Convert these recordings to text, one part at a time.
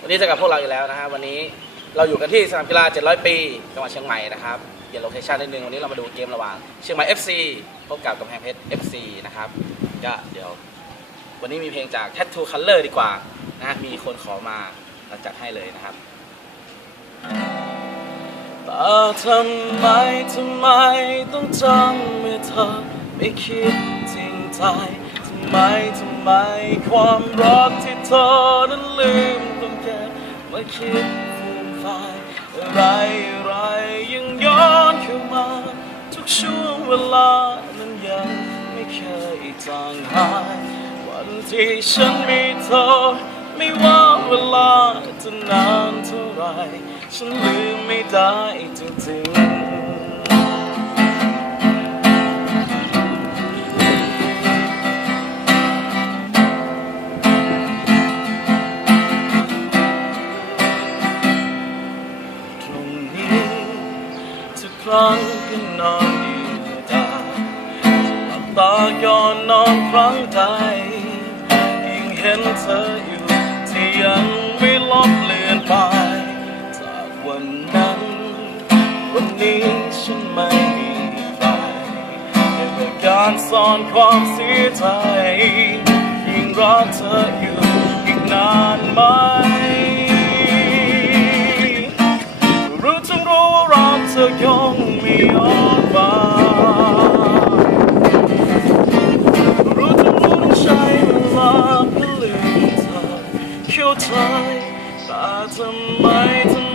วันนี้จะกับพวกเราอีกแล้วนะฮะวันนี้เราอยู่กันที่สนามกีฬา 700 ปีจังหวัดเชียงใหม่นะครับเปลี่ยนโลเคชั่นนิดนึงวันนี้เรามาดูเกมระหว่างเชียงใหม่ FC พบกับกำแพงเพชร FC นะครับก็เดี๋ยว วันนี้มีเพลงจาก Tattoo Color ดีกว่านะมีคนขอมาเราจัดให้เลยนะครับแต่ทำไมทำไมต้องจำเมื่อเธอไม่คิดจริงใจ ทำไมทำไมความรักที่เธอนั้นลืมต้องเก็บมาคิดฟูมไฟายอะไรอะไรยังย้อนเข้ามา ทุกช่วงเวลานั้นยังไม่เคยจางหาย วันที่ฉันมีเธอ ไม่ว่าเวลาจะนานเท่าไร ฉันลืมไม่ได้จริงๆ ตรงนี้ทุกครั้งก็นอนอยู่ได้หลับตาก่อนนอนครั้งใดยิ่งเห็นเธออยู่ที่ยังไม่ลบเลือนไป จากวันนั้น วันนี้ฉันไม่มีใครในเมื่อการซ่อนความเสียใจยิ่งรักเธอ เข้าใจแต่ทำไมทำ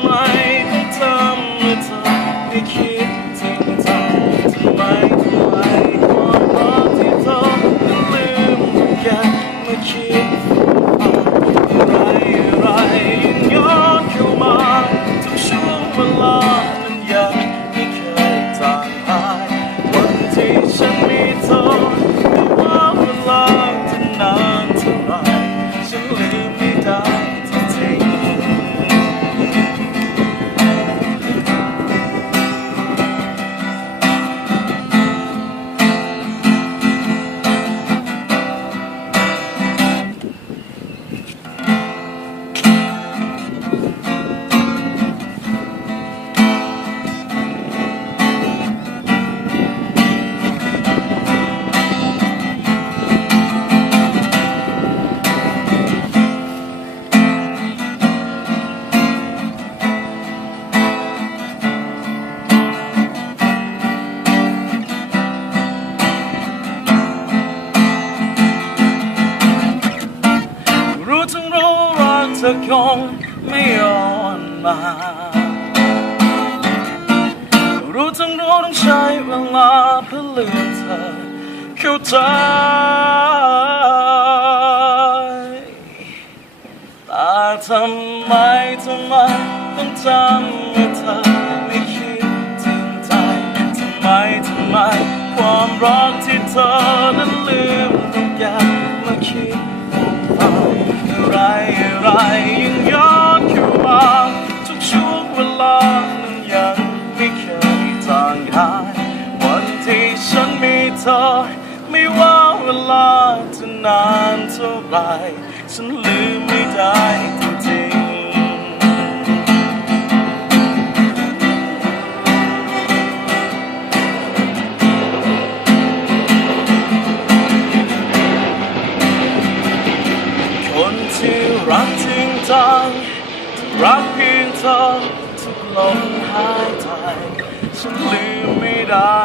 ธอคงไม่ย้อนมา รู้ทั้งรู้ต้องใช้เวลาเพื่อลืมเธอเข้าใจแต่ทำไมทำไมต้องจำเมื่อเธอไม่คิดจริงใจทำไมทำไมความรักที่เธอนั้นลืมต้องแก้มาคิด ยังย้อนเข้ามาทุกช่วงเวลานั้นยังไม่เคยจางหาย วันที่ฉันมีเธอ ไม่ว่าเวลาจะนานเท่าไรฉันลืมไม่ได้ จริงจังรักเพียงเธอทุกลมหายใจฉันลืมไม่ได้